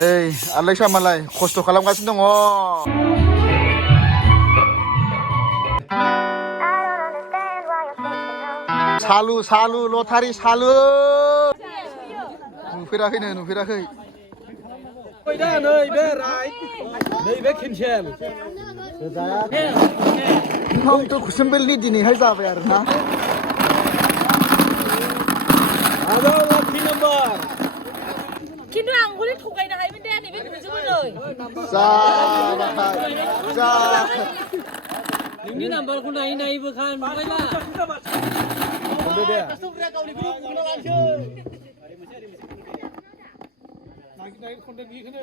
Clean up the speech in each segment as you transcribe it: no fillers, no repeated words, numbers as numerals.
Hei, Alexa malai, kosto खालामगासिनो दङ. Salu, lotari salu. नुफेराखै. Fayda neybe right, neybe kinşel. Nong tuh sembelni dinihai जाबाय आरोना. Ada lucky number. Kindu angkuli thukayna hai bende ani be bujubu noi. जा. Ini number ku nai bukan baiklah. Udah dia.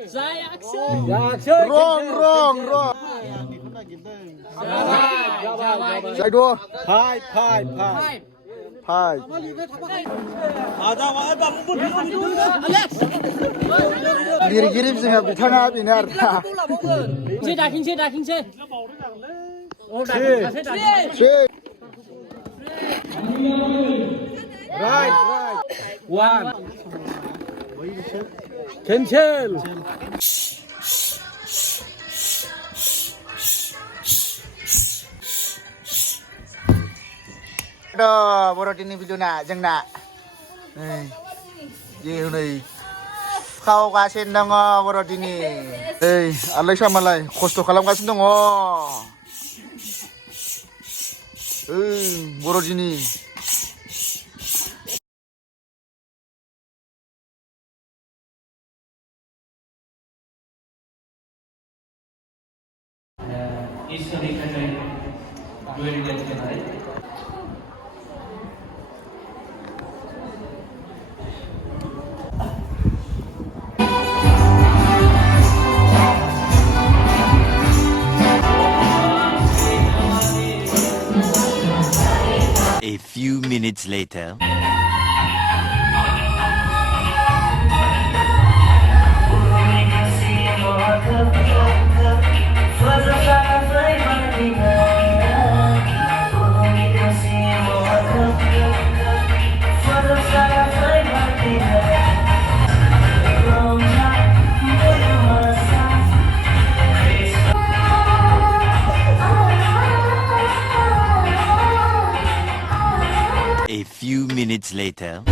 Saya action. Ya action. Wrong. Sai đua. Hai. Ada wa ada mubun. Giri-giri जोंहा बिथाङा बेनो आरोना. दाखिनसे. Right. One. Cancel. Aduh, borotini videona जोंना. नै खावगासिनो दङ borotini. Hei, Alexa malai, kosto खालामगासिनो दङ. borotini. A few minutes later. A few minutes later.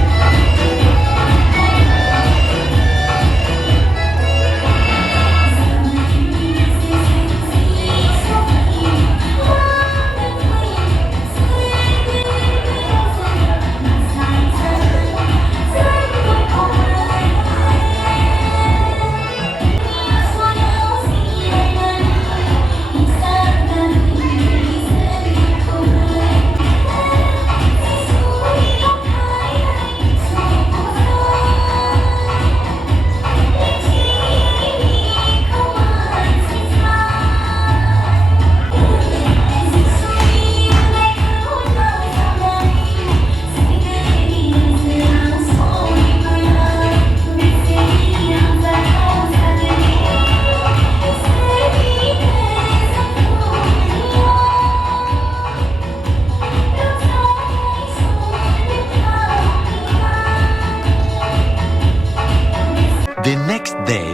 The next day.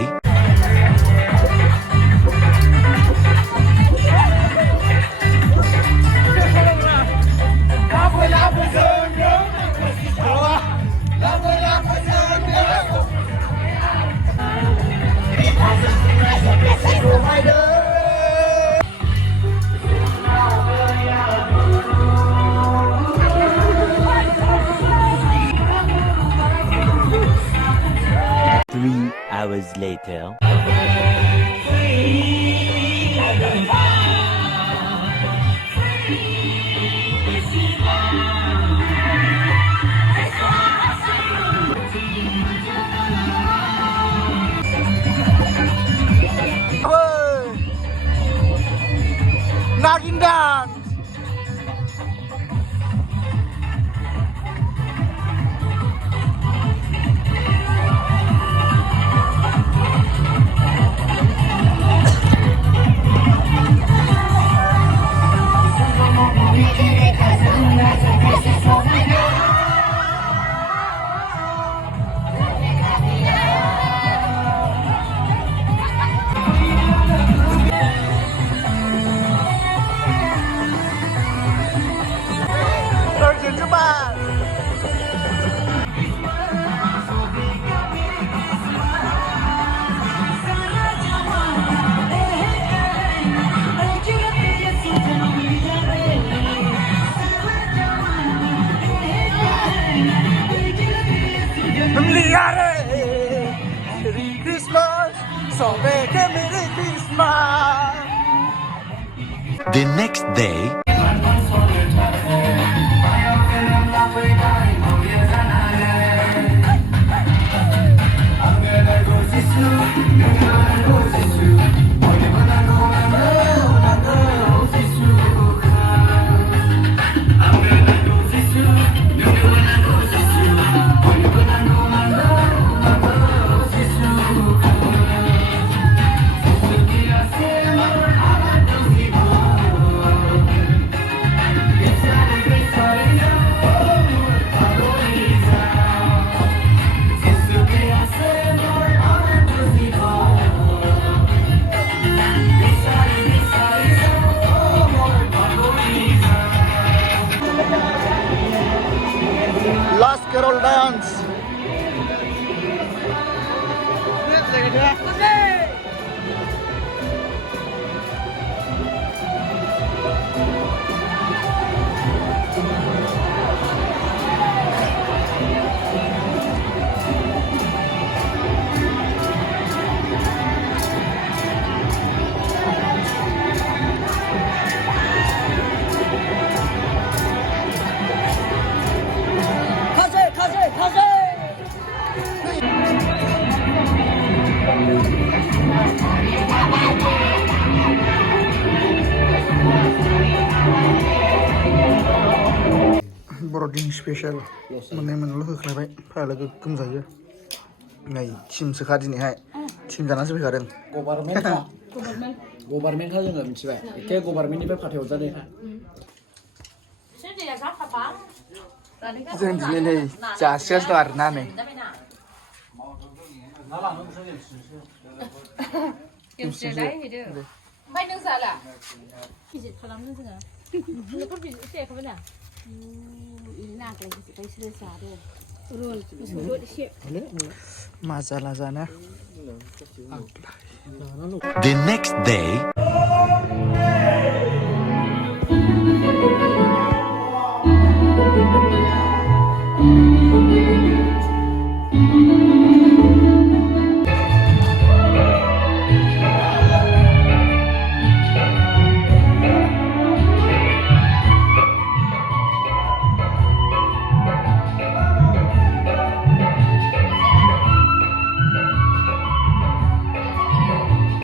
Hours later. Nagindang. The next day. Last Carol dance. बर'दिन special मोननै मोनल' होख्लायबाय फाला गोगोम जायो नै टिमसोखा दिनैहाय टिम जानासो फैखादों गभार्नमेन्टखा जोङो मिथिबाय एखे गभार्नमेन्टनिफ्राय फाथायहरजानायखा जों दिनै नै जासिगासिनो दं आरोना नै ओमफ्राय नों जाला भिजिट खालामनो जोङो न'खर भिजिट जायाखैमोन ना मा जाला जाना The next day.